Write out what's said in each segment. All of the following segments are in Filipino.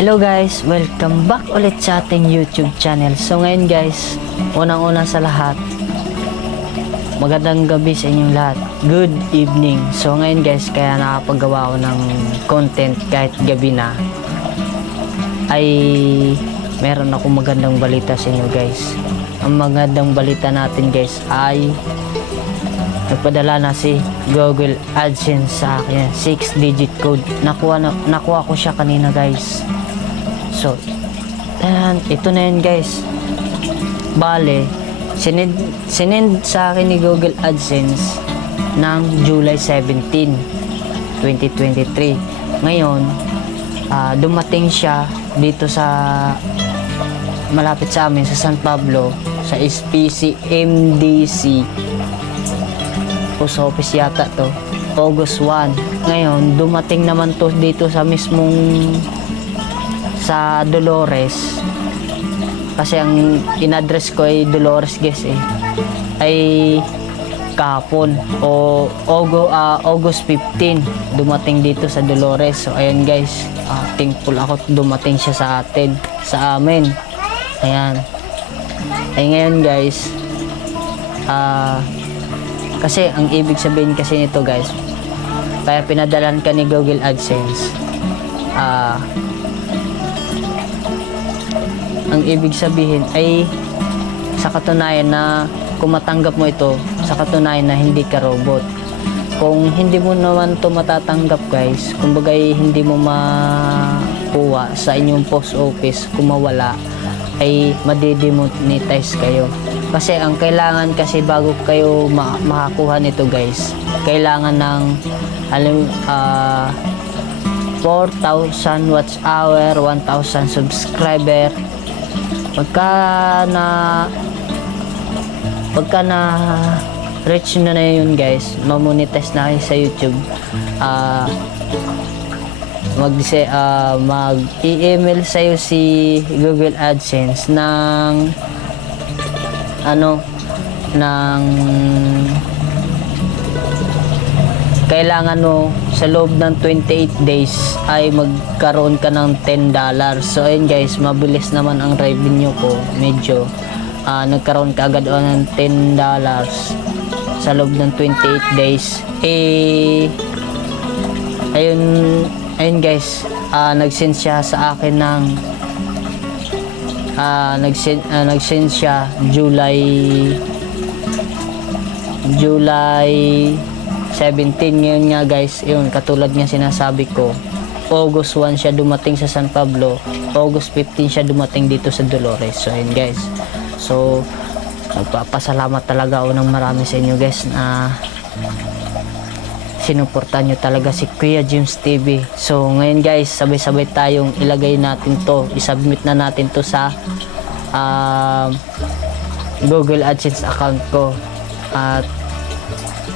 Hello guys, welcome back ulit sa ating YouTube channel. So ngayon guys, unang-una sa lahat, magandang gabi sa inyong lahat. Good evening. So ngayon guys, kaya nakapagawa ako ng content kahit gabi na, ay meron akong magandang balita sa inyo guys. Ang magandang balita natin guys ay nagpadala na si Google AdSense sa akin 6 digit code nakuha, na, nakuha ko siya kanina guys so ayan, ito na yun guys. Bale sinend, sinend sa akin ni Google AdSense ng July 17 2023 ngayon ah, dumating siya dito sa malapit sa amin sa San Pablo sa SPC MDC post office yata to August 1 ngayon dumating naman to dito sa mismong sa Dolores. Kasi ang in-address ko ay Dolores guys eh. Ay kahapon o Ogo, ah, August 15 dumating dito sa Dolores. So ayan guys. Ah, thankful ako dumating siya sa atin sa amin. Ayan. Ay ngayon guys ah kasi ang ibig sabihin kasi nito guys, kaya pinadalan ka ni Google AdSense. Ah ang ibig sabihin ay sa katunayan na kung matanggap mo ito, sa katunayan na hindi ka robot. Kung hindi mo naman to matatanggap guys, kumbaga hindi mo makuha sa inyong post office kung mawala, ay madidemonetize kayo. Kasi ang kailangan kasi bago kayo ma- makakuha nito guys, kailangan ng alam ah 4,000 watch hour, 1,000 subscriber. Pagka na pagka na reach na na yun guys, mamonetize na kayo sa YouTube. Ah mag ah, mag i-email sa si Google AdSense ng ano ng kailangan mo sa loob ng 28 days ay magkaroon ka ng 10 dollars. So ayun guys, mabilis naman ang revenue ko. Medyo ah, nagkaroon ka agad ng 10 dollars sa loob ng 28 days. Eh ayun ayun guys, ah, nag-send siya sa akin ng ah nag-send ah, nag-send siya July July 17 ngayon nga guys yun katulad nga sinasabi ko August 1 siya dumating sa San Pablo August 15 siya dumating dito sa Dolores so ayun guys so nagpapasalamat talaga ako ng marami sa inyo guys na sinuportan nyo talaga si Kuya James TV. So ngayon guys, sabay-sabay tayong ilagay natin to, isubmit na natin to sa um, Google AdSense account ko. At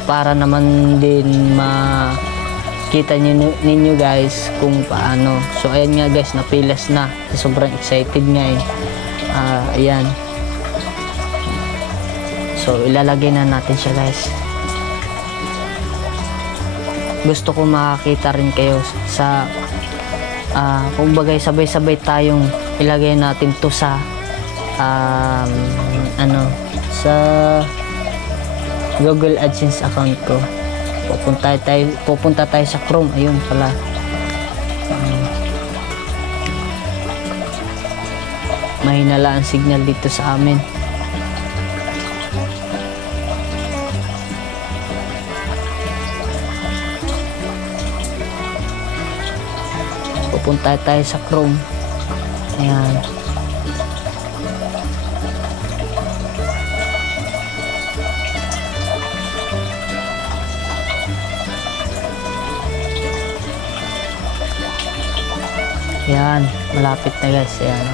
para naman din makita ninyo, ninyo guys kung paano. So ayan nga guys, napilas na. Sobrang excited nga eh. Ah, ayan. So ilalagay na natin siya guys gusto ko makakita rin kayo sa ah kung bagay sabay-sabay tayong ilagay natin to sa um, ano sa Google AdSense account ko pupunta tayo pupunta tayo sa Chrome ayun pala Um, mahina lang ang signal dito sa amin pupunta tayo sa Chrome. Ayan. Ayan, malapit na guys. Ayan.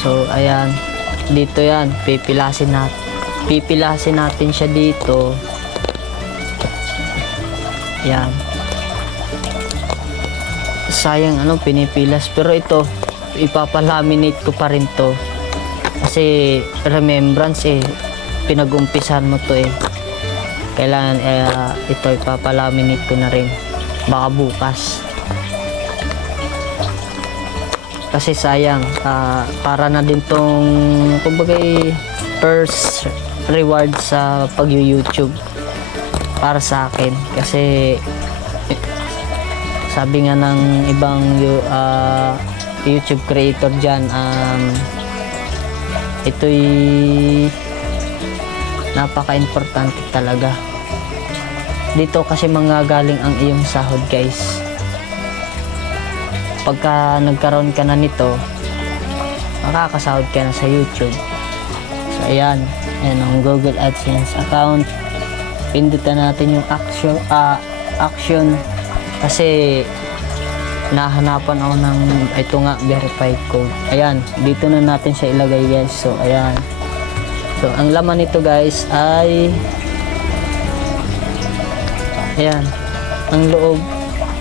So, ayan. Dito yan. Pipilasin natin. Pipilasin natin siya dito. Ayan sayang ano pinipilas pero ito ipapalaminate ko pa rin to kasi remembrance eh pinag-umpisan mo to eh kailangan eh, ito ipapalaminate ko na rin Baka bukas. Kasi sayang, uh, para na din tong kumbaga eh, first reward sa pag-YouTube para sa akin kasi sabi nga ng ibang uh, YouTube creator dyan um, ito'y napaka-importante talaga dito kasi mga galing ang iyong sahod guys. Pagka nagkaroon ka na nito, makakasahod ka na sa YouTube. So ayan, ayan ang Google AdSense account. Pindutan natin yung action, ah, action kasi nahanapan ako ng ito nga verified code. Ayan, dito na natin siya ilagay guys. So ayan. So ang laman nito guys ay ayan, ang loob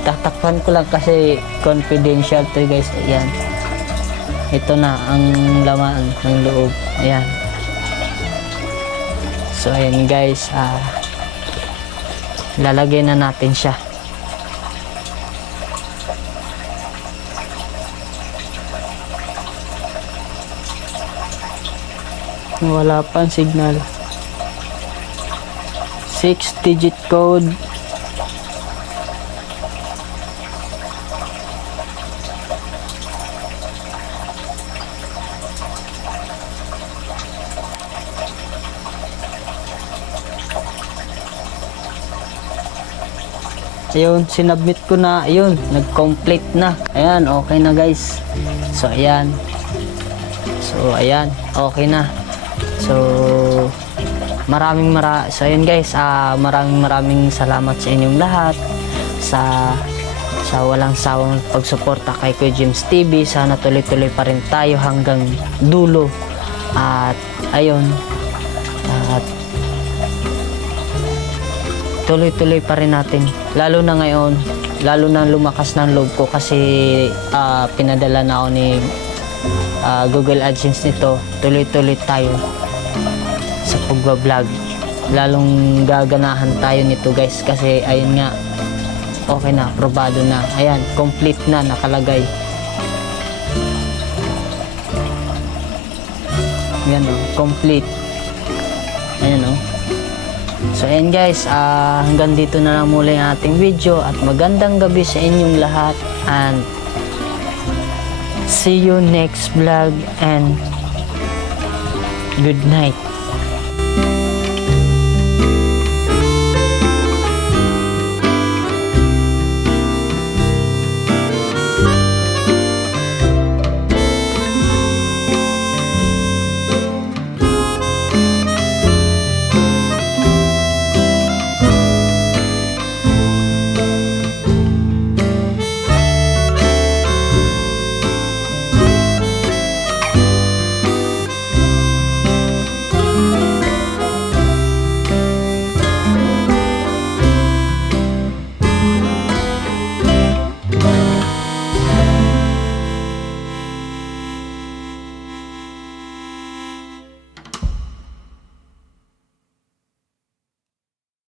tatakpan ko lang kasi confidential to guys. Ayan. Ito na ang laman ng loob. Ayan. So ayan guys, ah lalagay na natin siya. Wala pa ang signal. 6 digit code. Ayun, sinubmit ko na. Ayun, nag-complete na. Ayan, okay na guys. So, ayan. So, ayan, okay na. So, maraming mara So, ayan guys, ah, maraming maraming salamat sa inyong lahat sa sa walang sawang pagsuporta kay Kuya James TV. Sana tuloy-tuloy pa rin tayo hanggang dulo. At ayun, tuloy-tuloy pa rin natin. Lalo na ngayon, lalo na lumakas ng loob ko kasi ah, pinadala na ako ni ah, Google AdSense nito. Tuloy-tuloy tayo sa pagbablog. Lalong gaganahan tayo nito guys kasi ayun nga, okay na, probado na. Ayan, complete na, nakalagay. Yan o, complete. So ayan guys, ah, hanggang dito na lang muli ang ating video at magandang gabi sa inyong lahat and see you next vlog and good night.